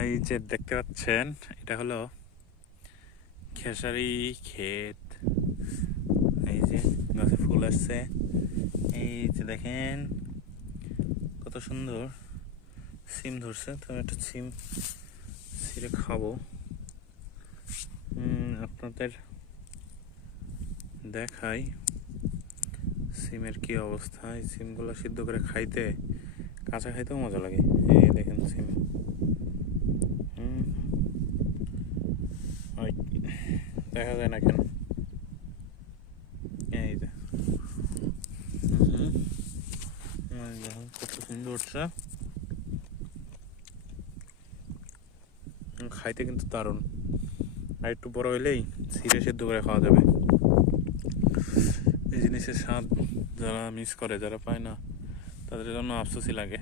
এই যে দেখতে পাচ্ছেন, এটা হলো খেসারি ক্ষেত। এই যে গাছে ফুল আসছে, এই যে দেখেন কত সুন্দর সিম ধরছে। তো আমি একটা সিম ছিঁড়ে খাবো, আপনাদের দেখাই সিমের কি অবস্থা। এই সিমগুলো সিদ্ধ করে খাইতে, কাঁচা খাইতেও মজা লাগে। এই দেখেন সিম, দেখা যায় না কেন? এই যে কত সুন্দর হচ্ছে, খাইতে কিন্তু দারুণ। আর একটু বড় হইলেই ছিঁড়ে সেদ্ধ করে খাওয়া যাবে। এই জিনিসের স্বাদ যারা মিস করে, যারা পায় না, তাদের জন্য আফসোসই লাগে।